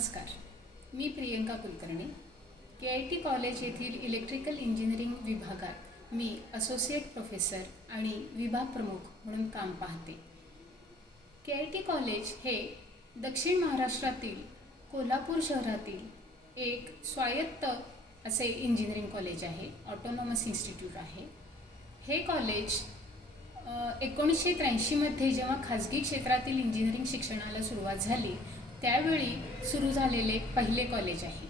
नमस्कार, मी Priyanka Kulkarni. KIT college येथील electrical engineering विभागात मी असोसिएट प्रोफेसर आणि विभाग प्रमुख म्हणून काम पाहते. KIT कॉलेज हे दक्षिण महाराष्ट्रातील कोल्हापूर शहरातील एक स्वायत्त असे इंजिनिअरिंग कॉलेज आहे, ऑटोनॉमस इन्स्टिट्यूट आहे. हे कॉलेज 1983मध्ये जेव्हा खाजगी क्षेत्रातील इंजिनिअरिंग शिक्षणाला सुरुवात झाली त्यावेळी सुरू झालेले पहिले कॉलेज आहे.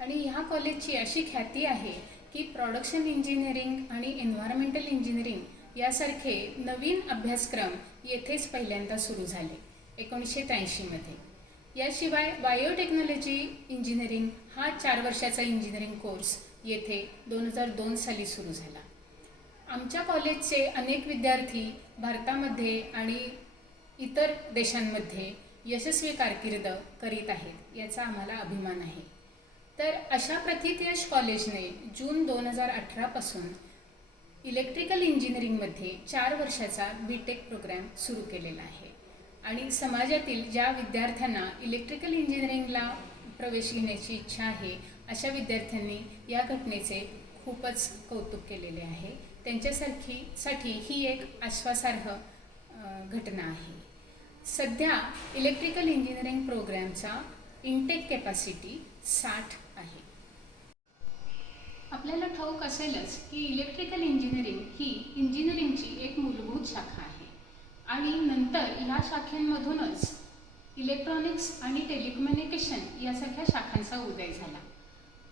आणि ह्या कॉलेजची अशी ख्याती आहे की प्रोडक्शन इंजिनिअरिंग आणि एन्व्हायरमेंटल इंजिनिअरिंग यासारखे नवीन अभ्यासक्रम येथेच पहिल्यांदा सुरू झाले 1983मध्ये. याशिवाय बायोटेक्नॉलॉजी इंजिनिअरिंग हा 4 वर्षाचा इंजिनिअरिंग कोर्स येथे 2002 साली सुरू झाला. आमच्या कॉलेजचे अनेक विद्यार्थी भारतामध्ये आणि इतर देशांमध्ये यशस्वी कारकीर्द करीत आहेत, याचा आम्हाला अभिमान आहे. तर अशा प्रथितयश कॉलेजने जून 2018 पासून इलेक्ट्रिकल इंजिनिअरिंगमध्ये 4 वर्षाचा BTech प्रोग्रॅम सुरू केलेला आहे. आणि समाजातील ज्या विद्यार्थ्यांना इलेक्ट्रिकल इंजिनिअरिंगला प्रवेश घेण्याची इच्छा आहे अशा विद्यार्थ्यांनी या घटनेचे खूपच कौतुक केलेले आहे. त्यांच्यासाठी ही एक आश्वासार्ह घटना आहे. सध्या इलेक्ट्रिकल इंजिनिअरिंग प्रोग्रॅमचा इनटेक कॅपॅसिटी 60 आहे. आपल्याला ठाऊक असेलच की इलेक्ट्रिकल इंजिनिअरिंग ही इंजिनिअरिंगची एक मूलभूत शाखा आहे आणि नंतर ह्या शाखेमधूनच इलेक्ट्रॉनिक्स आणि टेलिकम्युनिकेशन यासारख्या शाखांचा उदय झाला.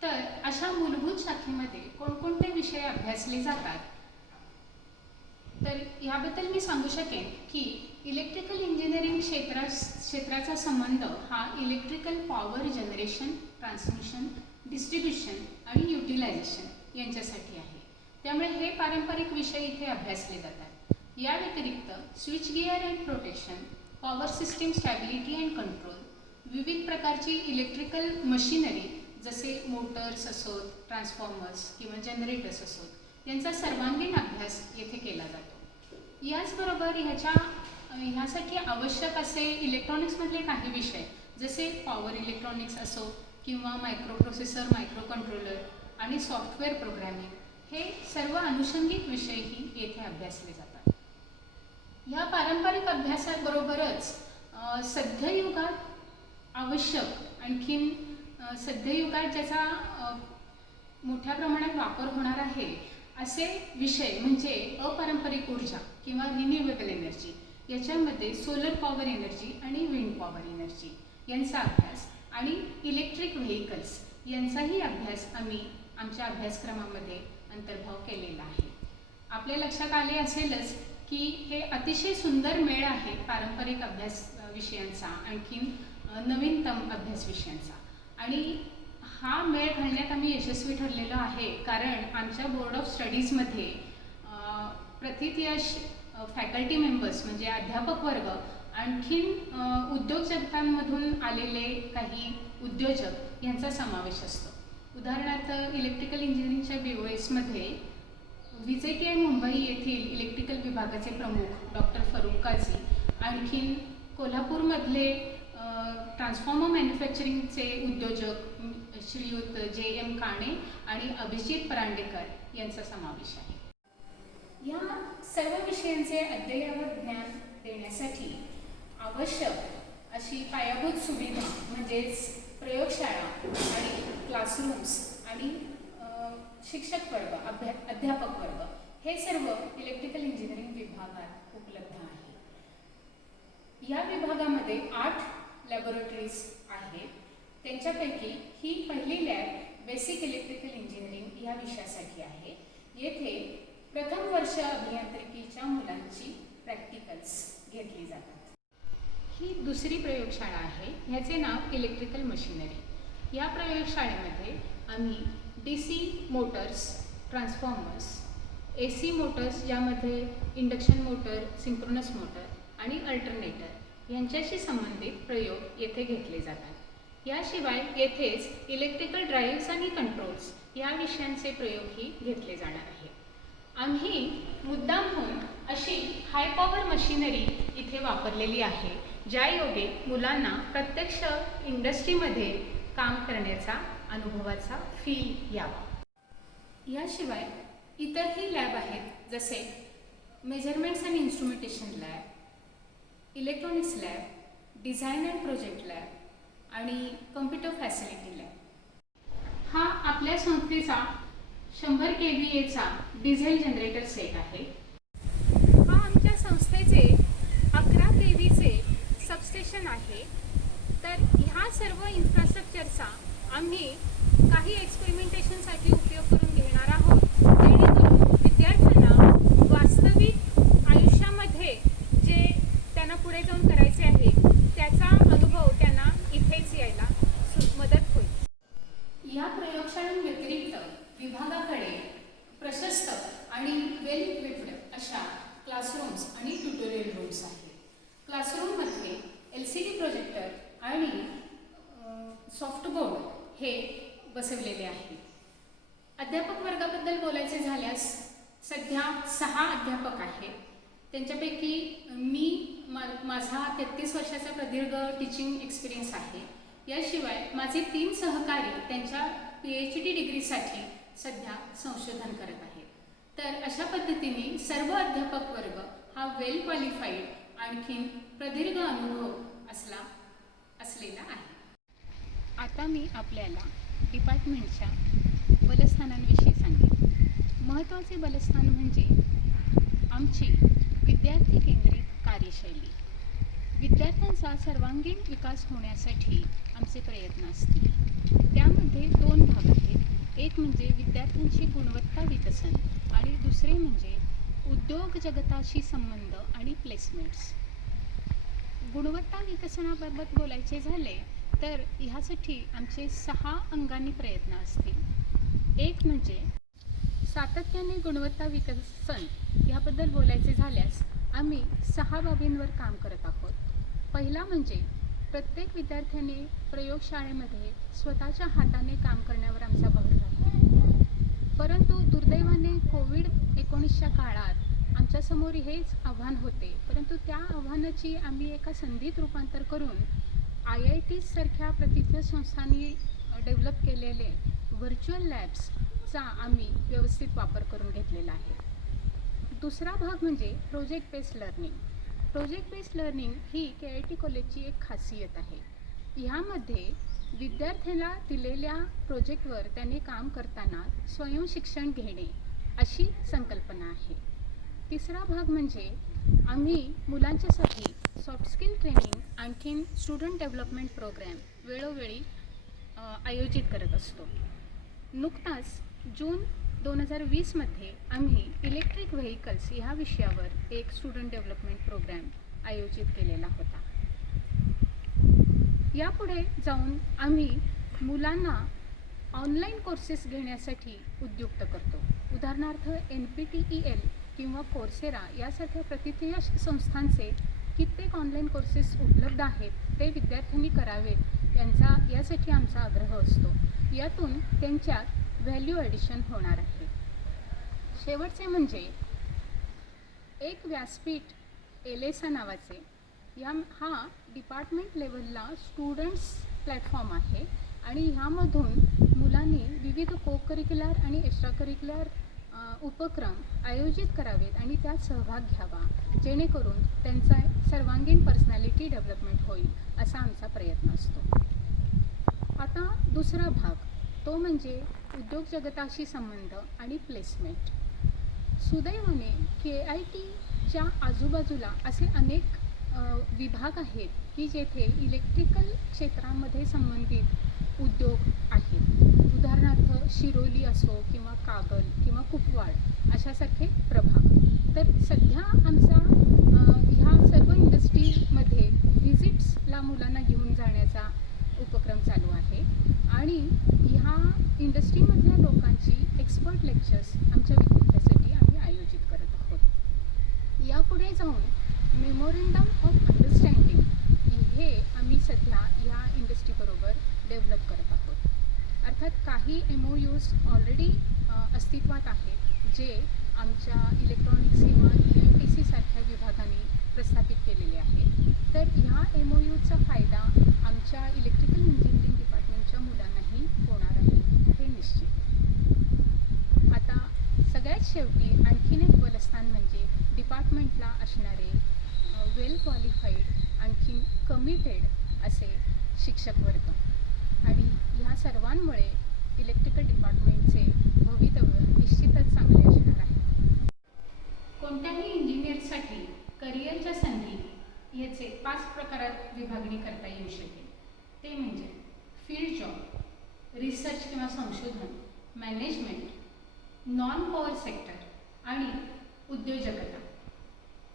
तर अशा मूलभूत शाखेमध्ये कोणकोणते विषय अभ्यासले जातात तर याबद्दल मी सांगू शकेन की इलेक्ट्रिकल इंजिनिअरिंग क्षेत्राचा संबंध हा electrical power generation, transmission, distribution आणि युटिलायझेशन यांच्यासाठी आहे. त्यामुळे हे पारंपरिक विषय इथे अभ्यासले जातात. या व्यतिरिक्त switch gear and protection, power system stability and control, विविध प्रकारची इलेक्ट्रिकल मशिनरी जसे मोटर्स असोत, ट्रान्सफॉर्मर्स किंवा जनरेटर्स असोत यांचा सर्वांगीण अभ्यास येथे केला जातो. याचबरोबर ह्यासाठी आवश्यक असे इलेक्ट्रॉनिक्समधले काही विषय जसे पॉवर इलेक्ट्रॉनिक्स असो किंवा मायक्रो प्रोसेसर, मायक्रो कंट्रोलर आणि सॉफ्टवेअर प्रोग्रॅमिंग हे सर्व अनुषंगिक विषयही येथे अभ्यासले जातात. ह्या पारंपरिक अभ्यासाबरोबरच सध्ययुगात आवश्यक आणखीन सध्ययुगात ज्याचा मोठ्या प्रमाणात वापर होणार आहे असे विषय म्हणजे अपारंपरिक ऊर्जा किंवा रिन्युएबल एनर्जी, याच्यामध्ये सोलर पॉवर एनर्जी आणि विंड पॉवर एनर्जी यांचा अभ्यास आणि इलेक्ट्रिक व्हेकल्स यांचाही अभ्यास आम्ही आमच्या अभ्यासक्रमामध्ये अंतर्भाव केलेला आहे. आपल्या लक्षात आले असेलच की हे अतिशय सुंदर मेळ आहे पारंपरिक अभ्यास विषयांचा आणखीन नवीनतम अभ्यास विषयांचा. आणि हा मेळ घालण्यात आम्ही यशस्वी ठरलेलो आहे कारण आमच्या बोर्ड ऑफ स्टडीजमध्ये प्रथितयश फॅकल्टी मेंबर्स म्हणजे अध्यापक वर्ग आणखीन उद्योग जगतांमधून आलेले काही उद्योजक यांचा समावेश असतो. उदाहरणार्थ इलेक्ट्रिकल इंजिनिअरिंगच्या BOSमध्ये VJTI मुंबई येथील इलेक्ट्रिकल विभागाचे प्रमुख डॉक्टर फरूक काझी, आणखीन कोल्हापूरमधले ट्रान्सफॉर्मर मॅन्युफॅक्चरिंगचे उद्योजक श्रीयुत JM काणे आणि अभिजित परांडेकर यांचा समावेश आहे. या सर्व विषयांचे अद्ययावत ज्ञान देण्यासाठी आवश्यक अशी पायाभूत सुविधा म्हणजेच प्रयोगशाळा आणि क्लासरूम्स आणि शिक्षक वर्ग, अध्यापक वर्ग हे सर्व इलेक्ट्रिकल इंजिनिअरिंग विभागात उपलब्ध आहे. या विभागामध्ये 8 लॅबोरेटरीज आहेत. त्यांच्यापैकी ही पहिली लॅब बेसिक इलेक्ट्रिकल इंजिनिअरिंग या विषयासाठी आहे. येथे प्रथम वर्ष अभियांत्रिकीच्या मुलांची प्रॅक्टिकल्स घेतली जातात. ही दुसरी प्रयोगशाळा आहे. ह्याचे नाव इलेक्ट्रिकल मशिनरी. या प्रयोगशाळेमध्ये आम्ही DC Motors, transformers, AC Motors ज्यामध्ये इंडक्शन मोटर, सिंक्रोनस मोटर आणि अल्टरनेटर यांच्याशी संबंधित प्रयोग येथे घेतले जातात. याशिवाय येथेच इलेक्ट्रिकल ड्राईव्ह्स आणि कंट्रोल्स या विषयांचे प्रयोगही घेतले जाणार आहेत. आम्ही मुद्दामहून अशी हाय पॉवर मशिनरी इथे वापरलेली आहे ज्यायोगे मुलांना प्रत्यक्ष इंडस्ट्रीमध्ये काम करण्याचा अनुभवाचा फील यावा. याशिवाय इतरही लॅब आहेत, जसे measurements and instrumentation lab, electronics lab, design and project lab आणि कम्प्युटर फॅसिलिटी लॅब. हा आपल्या संस्थेचा 100 kVA डिझेल जनरेटर सेट आहे. हा आमच्या संस्थेचे 11 kVचे सबस्टेशन आहे. तर ह्या सर्व इन्फ्रास्ट्रक्चरचा आम्ही काही एक्सपेरिमेंटेशनसाठी उपयोग करून घेणार आहोत, जेणेकरून विद्यार्थ्यांना वास्तविक आयुष्यामध्ये जे त्यांना पुढे जाऊन करायचे आहे त्याचा अनुभव त्यांना इथेच यायला मदत होईल. या प्रयोगशाळांव्यतिरिक्त विभागाकडे प्रशस्त आणि वेल इक्विप्ड अशा क्लासरूम्स आणि ट्युटोरियल रूम्स आहेत. क्लासरूममध्ये LCD प्रोजेक्टर आणि सॉफ्टबोर्ड हे बसवलेले आहेत. अध्यापक वर्गाबद्दल बोलायचे झाल्यास सध्या 6 अध्यापक आहेत. त्यांच्यापैकी माझा 33 वर्षाचा प्रदीर्घ टीचिंग एक्सपिरियन्स आहे. याशिवाय माझे 3 सहकारी त्यांच्या PhD डिग्रीसाठी सध्या संशोधन करत आहेत. तर अशा पद्धतीने सर्व अध्यापक वर्ग हा वेल क्वालिफाईड आणखीन प्रदीर्घ अनुभव असलेला आहे. आता मी आपल्याला डिपार्टमेंटच्या बलस्थानांविषयी सांगेन. महत्त्वाचे बलस्थान म्हणजे आमची विद्यार्थी केंद्रित कार्यशैली. विद्यार्थ्यांचा सर्वांगीण विकास होण्यासाठी आमचे प्रयत्न असतील. त्यामध्ये 2 भाग आहेत. एक म्हणजे विद्यार्थ्यांची गुणवत्ता विकसन आणि दुसरे म्हणजे उद्योग जगताशी संबंध आणि प्लेसमेंट्स. गुणवत्ता विकसनाबाबत बोलायचे झाले तर ह्यासाठी आमचे 6 अंगांनी प्रयत्न असतील. एक म्हणजे सातत्याने गुणवत्ता विकसन. ह्याबद्दल बोलायचे झाल्यास आम्ही 6 बाबींवर काम करत आहोत. पहिला म्हणजे प्रत्येक विद्यार्थ्याने प्रयोगशाळेमध्ये स्वतःच्या हाताने काम करण्यावर आमचा भर राहील. परंतु दुर्दैवाने कोविड-19च्या काळात आमच्यासमोर हेच आव्हान होते. परंतु त्या आव्हानाची आम्ही एका संधीत रूपांतर करून IIT सारख्या प्रथित संस्थांनी डेव्हलप केलेले व्हर्च्युअल लॅब्सचा आम्ही व्यवस्थित वापर करून घेतलेला आहे. दुसरा भाग म्हणजे project based learning. Project based learning ही KIT कॉलेजची एक खासियत आहे. ह्यामध्ये विद्यार्थ्याला दिलेल्या प्रोजेक्टवर त्याने काम करताना स्वयंशिक्षण घेणे अशी संकल्पना आहे. तिसरा भाग म्हणजे आम्ही मुलांच्यासाठी सॉफ्ट स्किल ट्रेनिंग आणखीन स्टुडंट डेव्हलपमेंट प्रोग्रॅम वेळोवेळी आयोजित करत असतो. नुकताच जून 2020मध्ये आम्ही इलेक्ट्रिक व्हेकल्स ह्या विषयावर एक स्टुडंट डेव्हलपमेंट प्रोग्रॅम आयोजित केलेला होता. यापुढे जाऊन आम्ही मुलांना ऑनलाईन कोर्सेस घेण्यासाठी उद्युक्त करतो. उदाहरणार्थ NPTEL किंवा कोर्सेरा यासारख्या प्रथित संस्थांचे कित्येक ऑनलाईन कोर्सेस उपलब्ध आहेत. ते विद्यार्थ्यांनी करावेत यासाठी आमचा आग्रह असतो. यातून त्यांच्यात व्हॅल्यू ॲडिशन होणार आहे. शेवटचे म्हणजे एक व्यासपीठ LSA नावाचे हा डिपार्टमेंट लेवलला स्टुडंट्स प्लॅटफॉर्म आहे आणि ह्यामधून मुलांनी विविध को-करिक्युलर आणि एक्स्ट्रा करिक्युलर उपक्रम आयोजित करावेत आणि त्यात सहभाग घ्यावा, जेणेकरून त्यांचा सर्वांगीण पर्सनॅलिटी डेव्हलपमेंट होईल असा आमचा प्रयत्न असतो. आता दुसरा भाग तो म्हणजे उद्योग जगताशी संबंध आणि प्लेसमेंट. सुदैवाने KITच्या आजूबाजूला असे अनेक विभाग आहेत की जेथे इलेक्ट्रिकल क्षेत्रामध्ये संबंधित उद्योग आहेत. उदाहरणार्थ शिरोली असो किंवा कागल किंवा कुपवाड अशासारखे प्रभाग. तर सध्या आमचा ह्या सर्व इंडस्ट्रीमध्ये व्हिजिट्सला मुलांना घेऊन जाण्याचा उपक्रम चालू आहे आणि ह्या इंडस्ट्रीमधल्या लोकांची एक्सपर्ट लेक्चर्स आमच्या विद्यार्थ्यांसाठी आम्ही आयोजित करत आहोत. यापुढे जाऊन मेमोरंडम ऑफ अंडरस्टँडिंग हे आम्ही सध्या या इंडस्ट्रीबरोबर डेव्हलप करत आहोत. अर्थात काही MOUs ऑलरेडी अस्तित्वात आहेत जे आमच्या इलेक्ट्रॉनिक्स किंवा EITC सारख्या विभागाने प्रस्थापित केलेले आहेत. तर ह्या MOUचा फायदा आमच्या इलेक्ट्रिकल इंजिनिअरिंग डिपार्टमेंटच्या मुलांनाही होणार आहे हे निश्चित. आता सगळ्यात शेवटी आणखीन एक बलस्थान म्हणजे डिपार्टमेंटला असणारे वेल क्वालिफाईड आणखीन कमिटेड असे शिक्षक वर्ग, आणि ह्या सर्वांमुळे इलेक्ट्रिकल डिपार्टमेंटचे भवितव्य निश्चितच चांगले असणार आहे. कोणत्याही इंजिनिअरसाठी करिअरच्या संधी याचे 5 प्रकारात विभागणी करता येऊ शकेल. ते म्हणजे फील्ड जॉब, रिसर्च किंवा संशोधन, मॅनेजमेंट, नॉन पॉवर सेक्टर आणि उद्योजकता.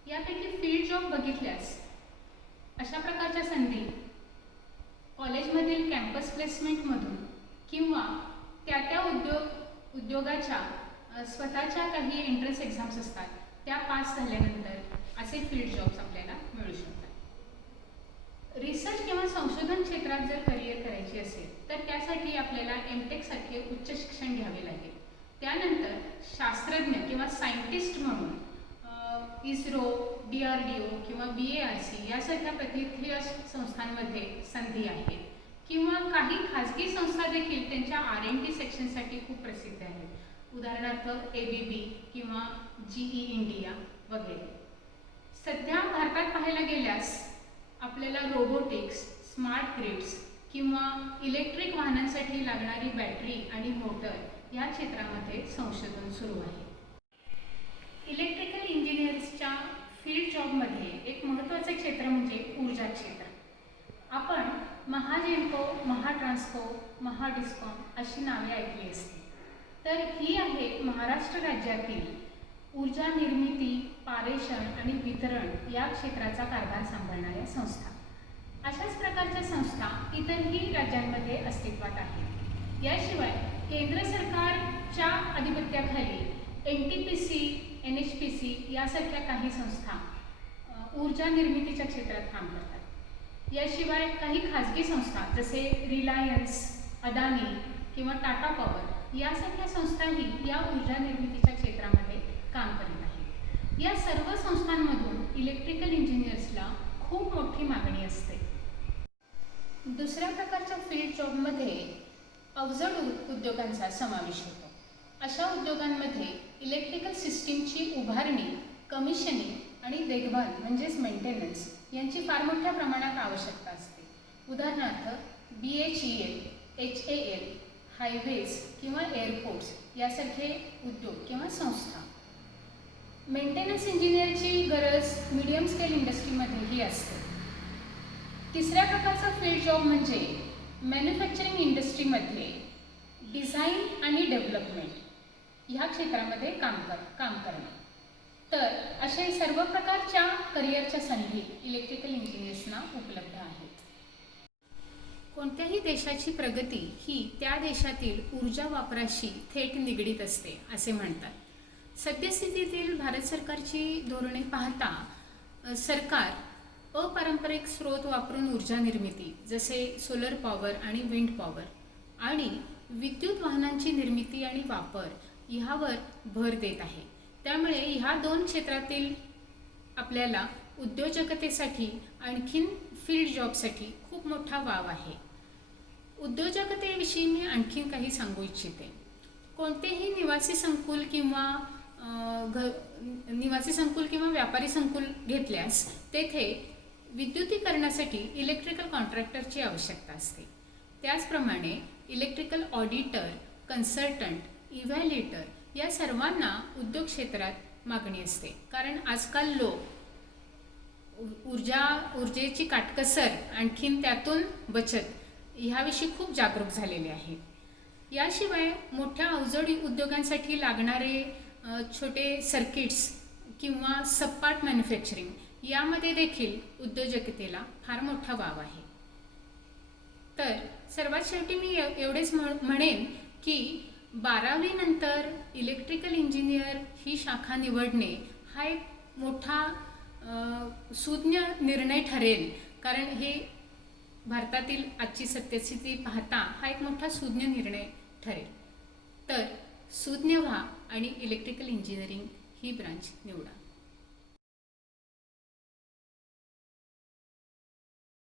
यापैकी फील्ड जॉब बघितल्यास अशा प्रकारच्या संधी कॉलेजमधील कॅम्पस प्लेसमेंटमधून किंवा त्या उद्योगाच्या स्वतःच्या काही एंट्रन्स एक्झाम्स असतात त्या पास झाल्यानंतर असे फील्ड जॉब्स आपल्याला मिळू शकतात. रिसर्च किंवा संशोधन क्षेत्रात जर करिअर करायची असेल तर त्यासाठी आपल्याला MTech सारखे उच्च शिक्षण घ्यावे लागेल. त्यानंतर शास्त्रज्ञ किंवा सायंटिस्ट म्हणून इस्रो, DRDO किंवा BARC यासारख्या प्रतिष्ठीय संस्थांमध्ये संधी आहेत, किंवा काही खाजगी संस्था देखील त्यांच्या R&D सेक्शनसाठी खूप प्रसिद्ध आहेत. उदाहरणार्थ ABB किंवा GE इंडिया वगैरे. सध्या भारतात पाहायला गेल्यास आपल्याला रोबोटिक्स, स्मार्ट ग्रिड्स किंवा इलेक्ट्रिक वाहनांसाठी लागणारी बॅटरी आणि मोटर या क्षेत्रामध्ये संशोधन सुरू आहे. इलेक्ट्रिकल इंजिनियर्सच्या फील्ड जॉबमध्ये एक महत्त्वाचे क्षेत्र म्हणजे ऊर्जा क्षेत्र. आपण महाजेनको, महाट्रान्सको, महाडिस्कॉम अशी नावे ऐकली असतील, तर ही आहे महाराष्ट्र राज्यातील ऊर्जा निर्मिती, पारेषण आणि वितरण या क्षेत्राचा कारभार सांभाळणाऱ्या संस्था. अशाच प्रकारच्या संस्था इतरही राज्यांमध्ये अस्तित्वात आहेत. याशिवाय केंद्र सरकारच्या अधिपत्याखाली NTPC, NHPC यासारख्या काही संस्था ऊर्जा निर्मितीच्या क्षेत्रात काम करतात. याशिवाय काही खाजगी संस्था जसे रिलायन्स, अदानी किंवा टाटा पॉवर यासारख्या संस्थाही या ऊर्जा निर्मितीच्या क्षेत्रामध्ये काम करीत आहेत. या सर्व संस्थांमधून इलेक्ट्रिकल इंजिनियर्सला खूप मोठी मागणी असते. दुसऱ्या प्रकारच्या फील्ड जॉबमध्ये अवजड उद्योगांचा समावेश होतो. अशा उद्योगांमध्ये इलेक्ट्रिकल सिस्टीमची उभारणी, कमिशनिंग आणि देखभाल म्हणजेच मेंटेनन्स यांची फार मोठ्या प्रमाणात आवश्यकता असते. उदाहरणार्थ BHEL, HAL, हायवेज किंवा एअरपोर्ट्स यासारखे उद्योग किंवा संस्था. मेंटेनन्स इंजिनियरची गरज मीडियम स्केल इंडस्ट्रीमध्येही असते. तिसऱ्या प्रकारचा फील्ड जॉब म्हणजे मॅन्युफॅक्चरिंग इंडस्ट्रीमध्ये डिझाईन आणि डेव्हलपमेंट ह्या क्षेत्रामध्ये काम करणं. तर अशा सर्व प्रकारच्या करिअरच्या संधी इलेक्ट्रिकल इंजिनियर्सना उपलब्ध आहेत. कोणत्याही देशाची प्रगती ही त्या देशातील ऊर्जा वापराशी थेट निगडीत असते असे म्हणतात. सद्यस्थितीतील भारत सरकारची धोरणे पाहता सरकार अपारंपरिक स्रोत वापरून ऊर्जा निर्मिती जसे सोलर पॉवर आणि विंड पॉवर आणि विद्युत वाहनांची निर्मिती आणि वापर ह्यावर भर देत आहे. त्यामुळे ह्या 2 क्षेत्रातील आपल्याला उद्योजकतेसाठी आणखीन फील्ड जॉबसाठी खूप मोठा वाव आहे. उद्योजकतेविषयी मी आणखीन काही सांगू इच्छिते. कोणतेही निवासी संकुल किंवा व्यापारी संकुल घेतल्यास तेथे विद्युतीकरणासाठी इलेक्ट्रिकल कॉन्ट्रॅक्टरची आवश्यकता असते. त्याचप्रमाणे इलेक्ट्रिकल ऑडिटर, कन्सल्टंट, इव्हॅल्युएटर या सर्वांना उद्योग क्षेत्रात मागणी असते. कारण आजकाल लोक ऊर्जेची काटकसर आणखीन त्यातून बचत ह्याविषयी खूप जागरूक झालेले आहेत. याशिवाय मोठ्या अवजड उद्योगांसाठी लागणारे छोटे सर्किट्स किंवा सबपार्ट मॅन्युफॅक्चरिंग यामध्ये देखील उद्योजकतेला फार मोठा वाव आहे. तर सर्वात शेवटी मी एवढेच म्हणेन की 12वी नंतर इलेक्ट्रिकल इंजिनियर ही शाखा निवडणे हा एक मोठा सुज्ञ निर्णय ठरेल. कारण हे भारतातील आजची सत्यस्थिती पाहता हा एक मोठा सुज्ञ निर्णय ठरेल. तर सुज्ञ व्हा आणि इलेक्ट्रिकल इंजिनिअरिंग ही ब्रांच निवडा.